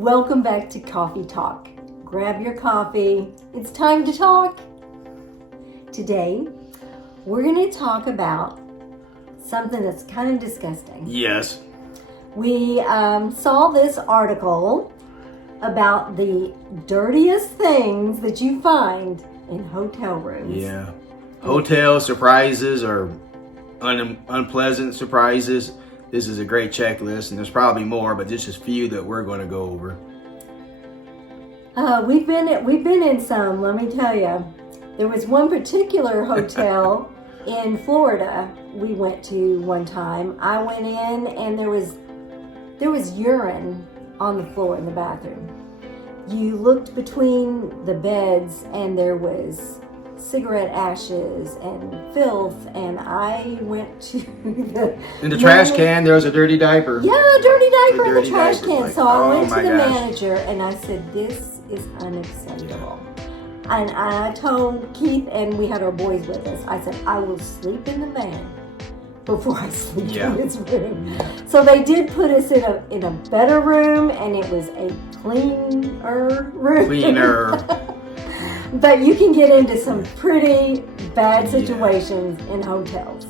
Welcome back to Coffee Talk. Grab your coffee. It's time to talk. Today, we're going to talk about something that's kind of disgusting. Yes. We saw this article about the dirtiest things that you find in hotel rooms. Yeah. Hotel surprises or unpleasant surprises. This is a great checklist, and there's probably more, but just a few that we're going to go over. We've been in some. Let me tell you, there was one particular hotel in Florida we went to one time. I went in, and there was urine on the floor in the bathroom. You looked between the beds, and there was cigarette ashes and filth, and I went to in the trash can. There was a dirty diaper. Yeah, a dirty diaper in the trash diaper. can. Like, so I went to the gosh. manager and I said, "This is unacceptable." And I told Keith, and we had our boys with us, I said, "I will sleep in the van before I sleep in this room." So they did put us in a better room, and it was a cleaner room. Cleaner. But you can get into some pretty bad situations in hotels.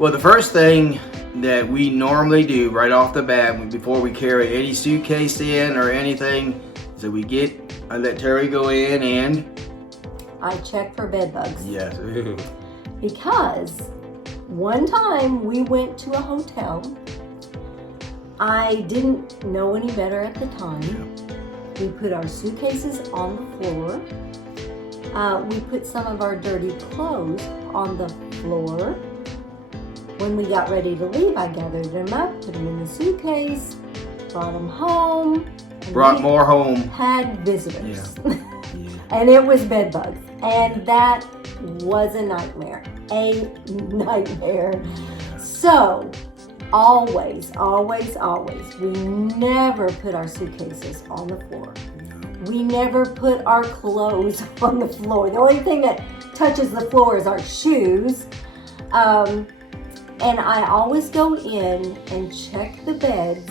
Well, the first thing that we normally do right off the bat before we carry any suitcase in or anything is that I let Terry go in and I check for bed bugs. yes. Because one time we went to a hotel. I didn't know any better at the time. We put our suitcases on the floor. We put some of our dirty clothes on the floor. When we got ready to leave, I gathered them up, put them in the suitcase, brought them home. Brought more home. Had visitors. Yeah. And it was bed bugs. And that was a nightmare. A nightmare. So, always, we never put our suitcases on the floor. We never put our clothes on the floor. The only thing that touches the floor is our shoes. And I always go in and check the beds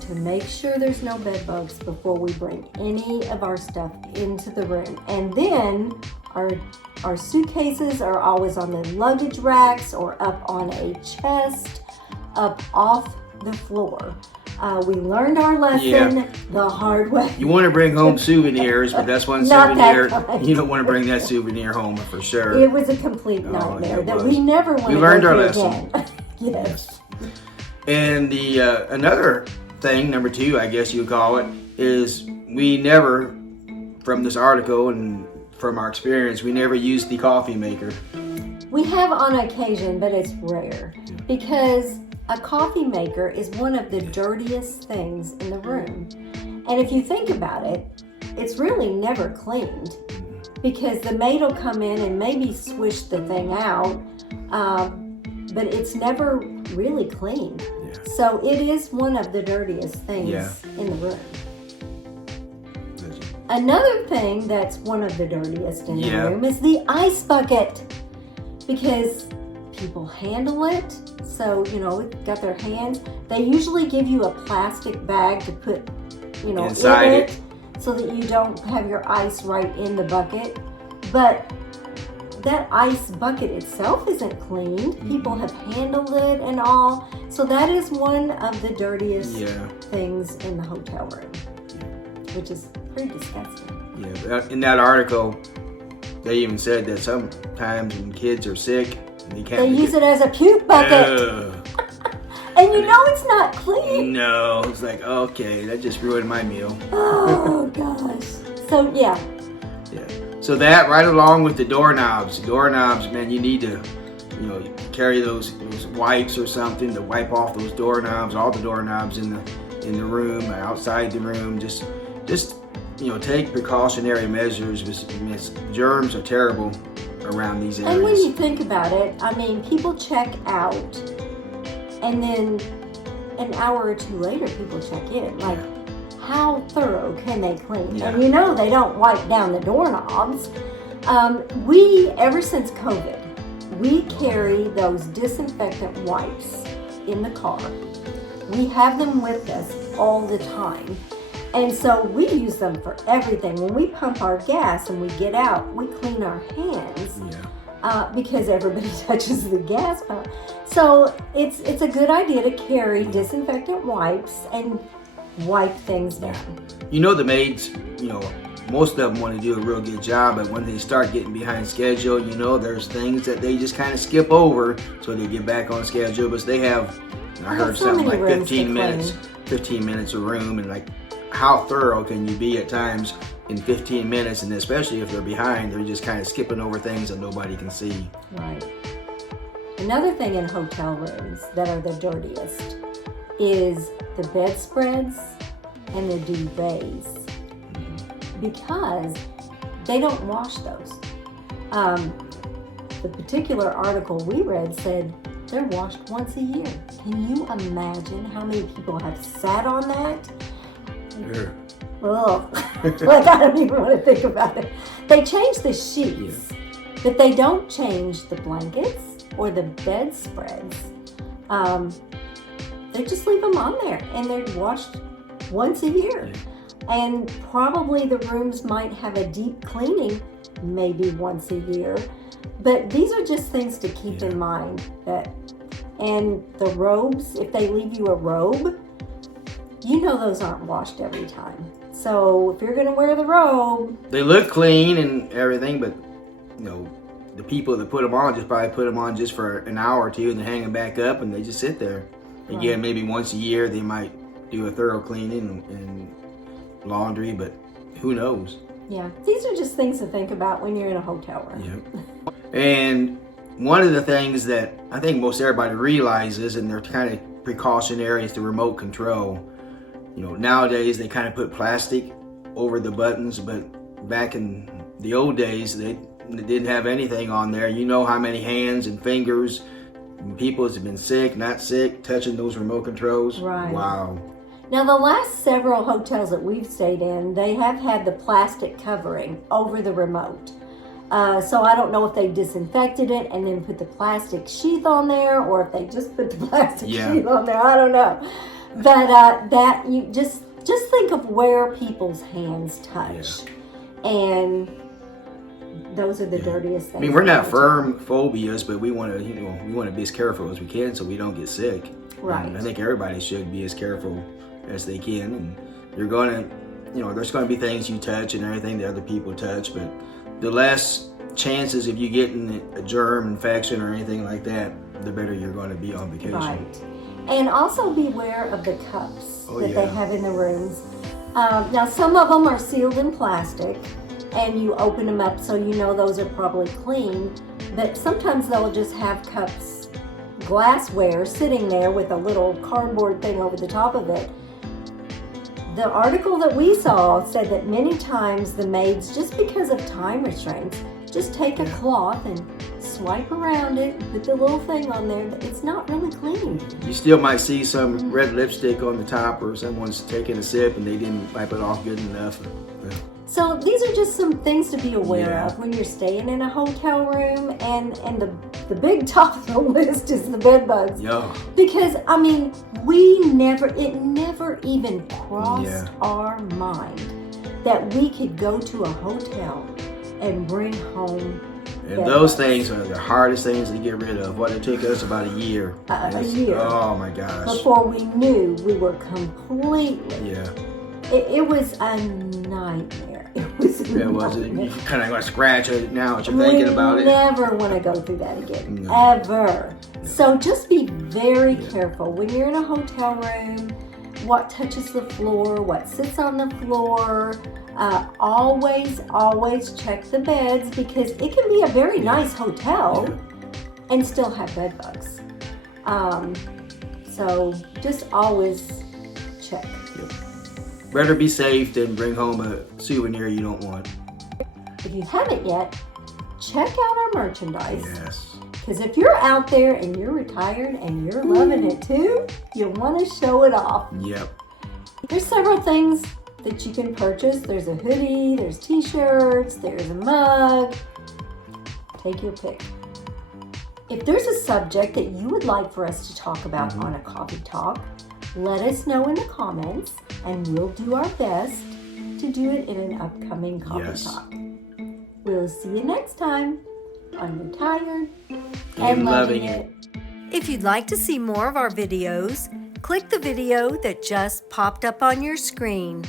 to make sure there's no bed bugs before we bring any of our stuff into the room. And then our suitcases are always on the luggage racks or up on a chest, up off the floor. We learned our lesson the hard way. You want to bring home souvenirs, but that's one Not souvenir. that kind. You don't want to bring that souvenir home for sure. It was a complete nightmare that we never want to learned go our through lesson. again. Yes. And the another thing, number 2, I guess you would call it, is we never, from this article and from our experience, we never use the coffee maker. We have on occasion, but it's rare because a coffee maker is one of the dirtiest things in the room. And if you think about it, it's really never cleaned because the maid will come in and maybe swish the thing out, but it's never really cleaned. Yeah. So it is one of the dirtiest things in the room. Another thing that's one of the dirtiest in the room is the ice bucket because people handle it. So, got their hands. They usually give you a plastic bag to put, inside in it so that you don't have your ice right in the bucket. But that ice bucket itself isn't cleaned. People have handled it and all. So that is one of the dirtiest things in the hotel room, which is pretty disgusting. Yeah, in that article, they even said that sometimes when kids are sick, they use it as a puke bucket. And it's not clean. No, it's like, okay, that just ruined my meal. Oh, gosh. So, yeah. So that right along with the doorknobs. Doorknobs, man, you need to, carry those wipes or something to wipe off those doorknobs, all the doorknobs in the room, outside the room. Just take precautionary measures because germs are terrible around these areas. And when you think about it, people check out and then an hour or two later people check in. Like, how thorough can they clean? Yeah. And they don't wipe down the doorknobs. Ever since COVID, we carry those disinfectant wipes in the car. We have them with us all the time. And so we use them for everything. When we pump our gas and we get out, we clean our hands. Because everybody touches the gas pump. So it's a good idea to carry disinfectant wipes and wipe things down. You know, the maids, you know, most of them want to do a real good job, but when they start getting behind schedule, you know, there's things that they just kind of skip over so they get back on schedule. But they have, I heard something like 15 minutes a room, and like, how thorough can you be at times in 15 minutes? And especially if they're behind, they're just kind of skipping over things that nobody can see. Right. Another thing in hotel rooms that are the dirtiest is the bedspreads and the duvets, because they don't wash those. The particular article we read said they're washed once a year. Can you imagine how many people have sat on that? Sure. Ugh. Like, I don't even want to think about it. They change the sheets, but they don't change the blankets or the bedspreads. They just leave them on there, and they're washed once a year. And probably the rooms might have a deep cleaning maybe once a year. But these are just things to keep in mind. And the robes, if they leave you a robe, you know those aren't washed every time. So if you're going to wear the robe, they look clean and everything, but you know, the people that put them on just probably put them on just for an hour or two and then hang them back up, and they just sit there. Again, maybe once a year they might do a thorough cleaning and laundry, but who knows? Yeah, these are just things to think about when you're in a hotel room. Yeah. And one of the things that I think most everybody realizes, and they're kind of precautionary, is the remote control. You know, nowadays they kind of put plastic over the buttons, but back in the old days they didn't have anything on there. You know how many hands and fingers people have been sick, not sick, touching those remote controls. Right. Wow. Now, the last several hotels that we've stayed in, they have had the plastic covering over the remote. So I don't know if they disinfected it and then put the plastic sheath on there, or if they just put the plastic sheath on there. I don't know. But that you just think of where people's hands touch, and those are the dirtiest things. I mean, we're not firm phobias, but we want to be as careful as we can so we don't get sick. Right. And I think everybody should be as careful as they can, and you're going to, there's going to be things you touch and everything that other people touch, but the less chances of you getting a germ infection or anything like that, the better you're going to be on vacation. Right. And also beware of the cups that they have in the rooms. Now, some of them are sealed in plastic, and you open them up so you know those are probably clean, but sometimes they'll just have cups, glassware, sitting there with a little cardboard thing over the top of it. The article that we saw said that many times the maids, just because of time restraints, just take a cloth and swipe around it, put the little thing on there. It's not really clean. You still might see some red lipstick on the top, or someone's taking a sip and they didn't wipe it off good enough. So these are just some things to be aware of when you're staying in a hotel room, and the big top of the list is the bed bugs. Yeah. Because I mean, it never even crossed our mind that we could go to a hotel and bring home and those things are the hardest things to get rid of. What, it took us about a year. A year. Oh my gosh. Before we knew we were completely. Yeah. It was a nightmare. It was a nightmare. You kind of like scratch it now that you're thinking about it. We never want to go through that again. No. Ever. No. So just be very careful when you're in a hotel room. What touches the floor, what sits on the floor. Always check the beds, because it can be a very nice hotel and still have bed bugs. So just always check. Better be safe than bring home a souvenir you don't want. If you haven't yet, check out our merchandise. Yes. Because if you're out there and you're retired and you're loving it too, you want to show it off. Yep. There's several things that you can purchase. There's a hoodie, there's t-shirts, there's a mug. Take your pick. If there's a subject that you would like for us to talk about on a Coffee Talk, Let us know in the comments, and we'll do our best to do it in an upcoming coffee talk. We'll see you next time on You're Tired and Loving It. If you'd like to see more of our videos, click the video that just popped up on your screen.